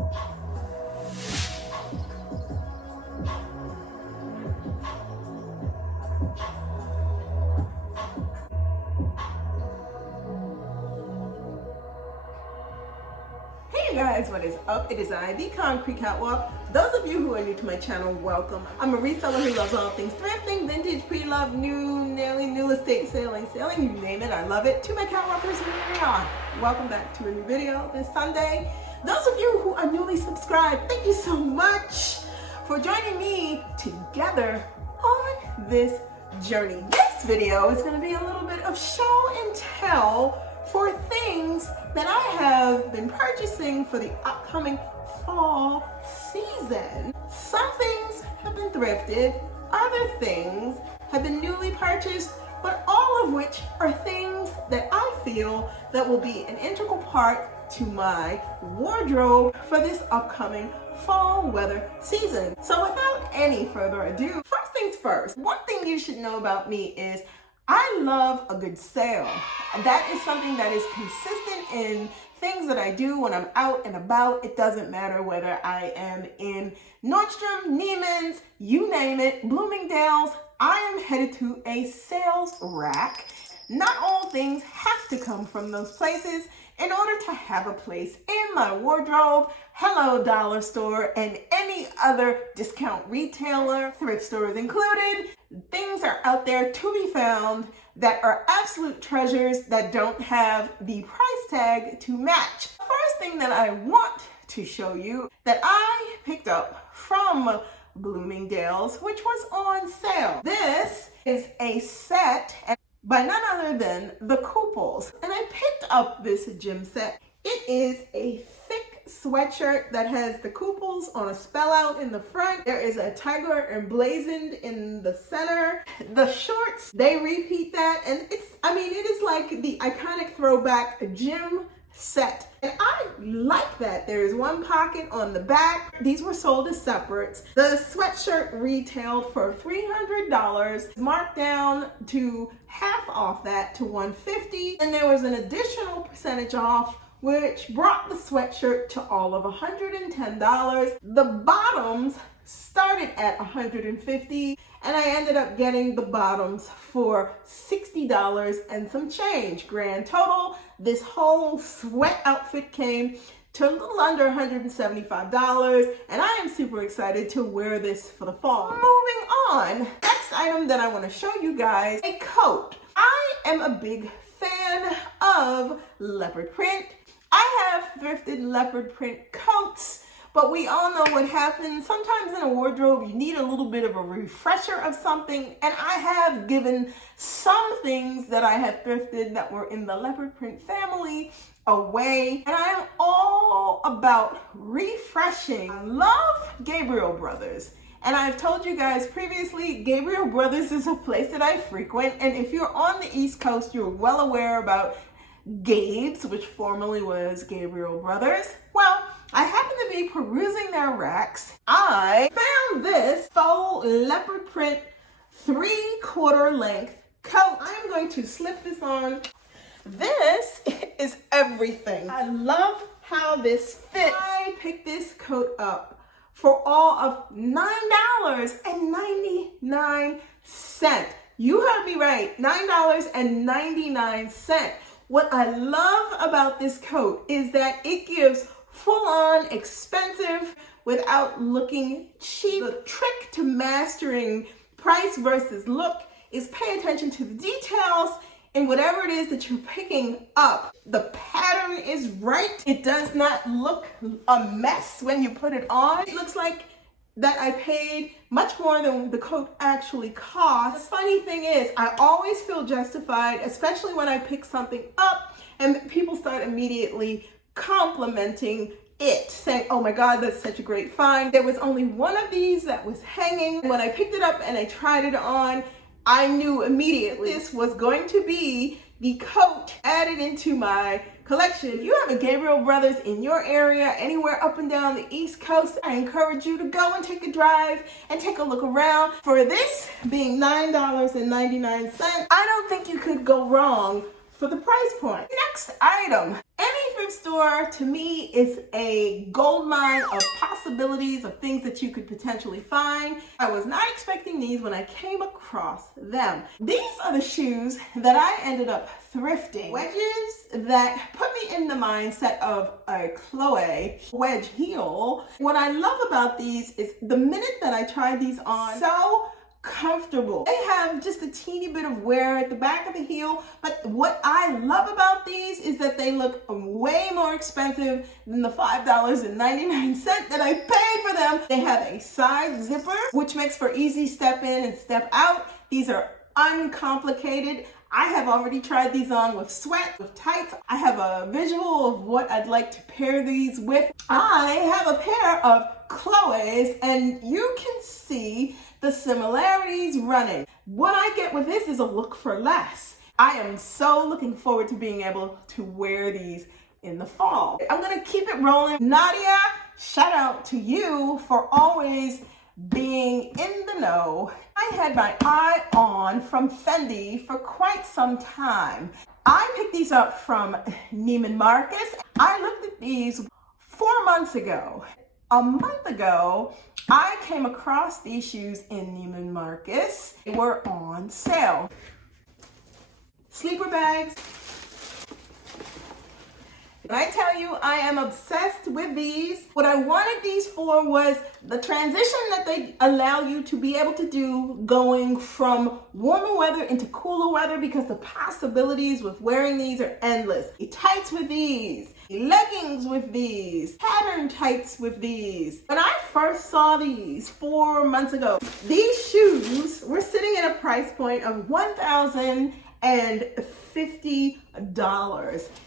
Hey guys, what is up? It is I, the Concrete Catwalk. Those of you who are new to my channel, welcome. I'm a reseller who loves all things thrifting, vintage, pre-loved, new, nearly new estate sailing, you name it, I love it. To my catwalkers, welcome back to a new video this Sunday. Those of you who are newly subscribed, thank you so much for joining me together on this journey. This video is going to be a little bit of show and tell for things that I have been purchasing for the upcoming fall season. Some things have been thrifted, other things have been newly purchased, but all of which are things that I feel that will be an integral part to my wardrobe for this upcoming fall weather season. So without any further ado, first things first, one thing you should know about me is I love a good sale. That is something that is consistent in things that I do when I'm out and about. It doesn't matter whether I am in Nordstrom, Neimans, you name it, Bloomingdale's, I am headed to a sales rack. Not all things have to come from those places in order to have a place in my wardrobe. Hello, dollar store and any other discount retailer, thrift stores included. Things are out there to be found that are absolute treasures that don't have the price tag to match. First thing that I want to show you that I picked up from Bloomingdale's, which was on sale. This is a set by none other than the Kooples, and I picked up this gym set. It is a thick sweatshirt that has the Kooples on a spell out in the front. There is a tiger emblazoned in the center. The shorts, they repeat that, and it is like the iconic throwback gym set. And I like that. There is one pocket on the back. These were sold as separates. The sweatshirt retailed for $300, marked down to half off that to $150. And there was an additional percentage off, which brought the sweatshirt to all of $110. The bottoms started at $150, and I ended up getting the bottoms for $60 and some change. Grand total, this whole sweat outfit came to a little under $175, and I am super excited to wear this for the fall. Moving on, next item that I want to show you guys, a coat. I am a big fan of leopard print. I have thrifted leopard print coats, but we all know what happens. Sometimes in a wardrobe, you need a little bit of a refresher of something, and I have given some things that I have thrifted that were in the leopard print family away, and I am all about refreshing. I love Gabriel Brothers. And I've told you guys previously, Gabriel Brothers is a place that I frequent, and if you're on the East Coast, you're well aware about Gabe's, which formerly was Gabriel Brothers. Well, I happen to be perusing their racks. I found this faux leopard print 3/4 length coat. I'm going to slip this on. This is everything. I love how this fits. I picked this coat up for all of $9.99. You heard me right, $9.99. What I love about this coat is that it gives full-on expensive without looking cheap. The trick to mastering price versus look is pay attention to the details in whatever it is that you're picking up. The pattern is right. It does not look a mess when you put it on. It looks like that I paid much more than the coat actually cost. The funny thing is, I always feel justified, especially when I pick something up and people start immediately complimenting it, saying, oh my God, that's such a great find. There was only one of these that was hanging. When I picked it up and I tried it on, I knew immediately this was going to be the coat added into my collection. If you have a Gabriel Brothers in your area, anywhere up and down the East Coast, I encourage you to go and take a drive and take a look around. For this being $9.99, I don't think you could go wrong for the price point. Next item, any thrift thrift store to me is a gold mine of possibilities of things that you could potentially find. I was not expecting these when I came across them. These are the shoes that I ended up thrifting. Wedges that put me in the mindset of a Chloe wedge heel. What I love about these is the minute that I tried these on, so comfortable. They have just a teeny bit of wear at the back of the heel, but what I love about these is that they look way more expensive than the $5.99 that I paid for them. They have a side zipper, which makes for easy step in and step out. These are uncomplicated. I have already tried these on with sweats, with tights. I have a visual of what I'd like to pair these with. I have a pair of Chloe's, and you can see the similarities running. What I get with this is a look for less. I am so looking forward to being able to wear these in the fall. I'm gonna keep it rolling. Nadia, shout out to you for always being in the know. I had my eye on from Fendi for quite some time. I picked these up from Neiman Marcus. I looked at these 4 months ago. A month ago, I came across these shoes in Neiman Marcus. They were on sale. Sleeper bags. When I tell you I am obsessed with these, what I wanted these for was the transition that they allow you to be able to do going from warmer weather into cooler weather, because the possibilities with wearing these are endless. Tights with these, leggings with these, pattern tights with these. When I first saw these 4 months ago, these shoes were sitting at a price point of $1,050.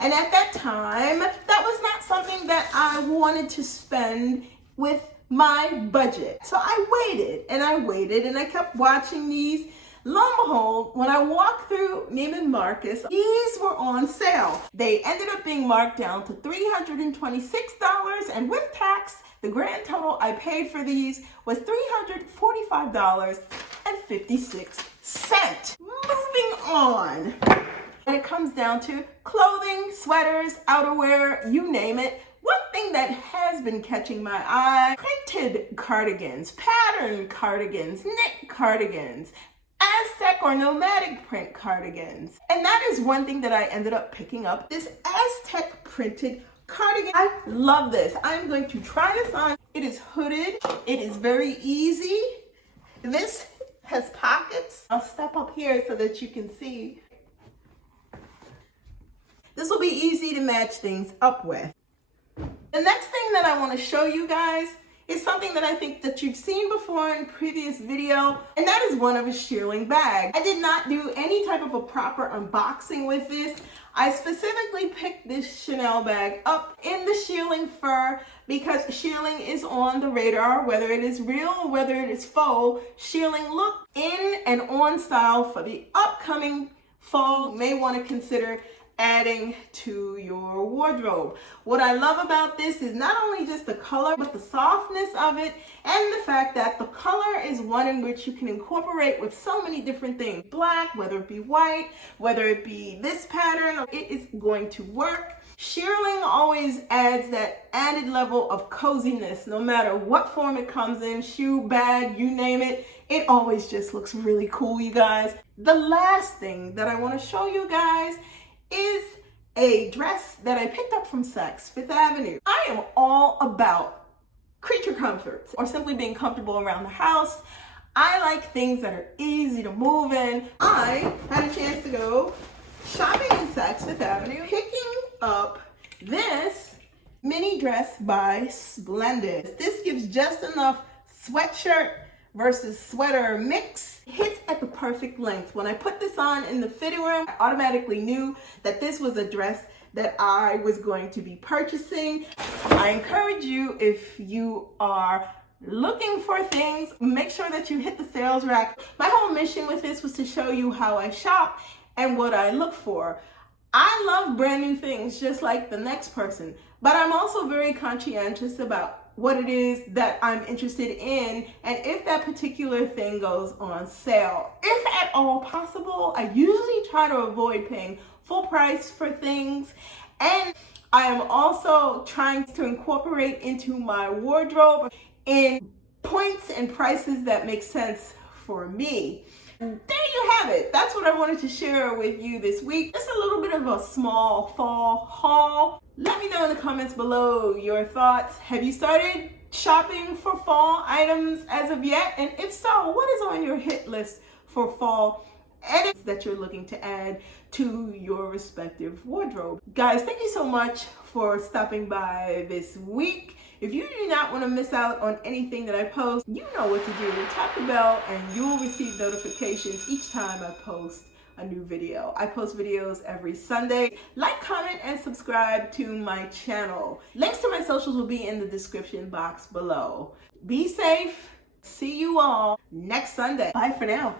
And at that time, that was not something that I wanted to spend with my budget. So I waited and I waited and I kept watching these. Lo and behold, when I walked through Neiman Marcus, these were on sale. They ended up being marked down to $326, and with tax, the grand total I paid for these was $345.56. Moving on. When it comes down to clothing, sweaters, outerwear, you name it, one thing that has been catching my eye: printed cardigans, patterned cardigans, knit cardigans, Aztec or nomadic print cardigans. And that is one thing that I ended up picking up, this Aztec printed cardigan. I love this. I'm going to try this on. It is hooded. It is very easy. This has pockets. I'll step up here so that you can see. This will be easy to match things up with. The next thing that I want to show you guys is something that I think that you've seen before in previous video, and that is one of a shearling bag. I did not do any type of a proper unboxing with this. I specifically picked this Chanel bag up in the shearling fur because shearling is on the radar, whether it is real or whether it is faux. Shearling look in and on style for the upcoming fall. You may want to consider adding to your wardrobe. What I love about this is not only just the color, but the softness of it, and the fact that the color is one in which you can incorporate with so many different things. Black, whether it be white, whether it be this pattern, it is going to work. Shearling always adds that added level of coziness, no matter what form it comes in, shoe, bag, you name it. It always just looks really cool, you guys. The last thing that I want to show you guys is a dress that I picked up from SAKS, Fifth Avenue. I am all about creature comforts, or simply being comfortable around the house. I like things that are easy to move in. I had a chance to go shopping in SAKS, Fifth Avenue, picking up this mini dress by Splendid. This gives just enough sweatshirt versus sweater mix. Hits at the perfect length. When I put this on in the fitting room, I automatically knew that this was a dress that I was going to be purchasing. I encourage you, if you are looking for things, make sure that you hit the sales rack. My whole mission with this was to show you how I shop and what I look for. I love brand new things just like the next person, but I'm also very conscientious about what it is that I'm interested in, and if that particular thing goes on sale. If at all possible, I usually try to avoid paying full price for things, and I am also trying to incorporate into my wardrobe in points and prices that make sense for me. There you have it. That's what I wanted to share with you this week. Just a little bit of a small fall haul. Let me know in the comments below your thoughts. Have you started shopping for fall items as of yet? And if so, what is on your hit list for fall edits that you're looking to add to your respective wardrobe? Guys, thank you so much for stopping by this week. If you do not want to miss out on anything that I post, you know what to do. Tap the bell and you will receive notifications each time I post a new video. I post videos every Sunday. Like, comment, and subscribe to my channel. Links to my socials will be in the description box below. Be safe. See you all next Sunday. Bye for now.